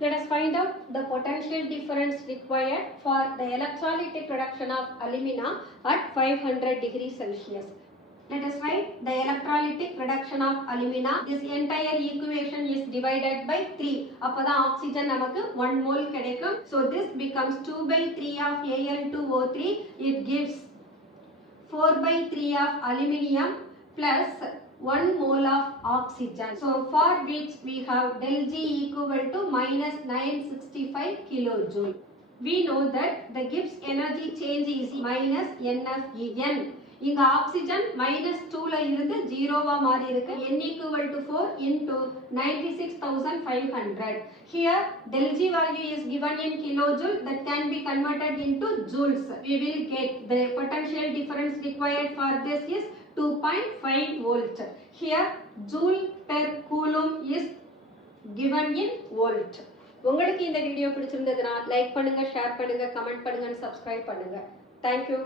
Let us find out the potential difference required for the electrolytic reduction of alumina at 500 degrees Celsius. Let us write the electrolytic reduction of alumina. This entire equation is divided by 3. அப்போதா oxygen நமக்கு 1 mole கிடைக்கும். So this becomes 2 by 3 of Al2O3. It gives 4 by 3 of aluminium plus 1 mole of oxygen. So for which we have del G equal to minus 965 kilojoule. We know that the Gibbs energy change is minus NFEN. இங்க oxygen minus 2ல இருந்து 0வா மாறி இருக்கு. N equal to 4 into 96,500. Here del G value is given in kilojoule, that can be converted into joules. We will get the potential difference required for this is 2.5 volt. Here joule per coulomb is given in volt. உங்களுக்கு இந்த video பிடிச்சிருந்ததுனா like பண்ணுங்க, share பண்ணுங்க, comment பண்ணுங்க, subscribe பண்ணுங்க. Thank you.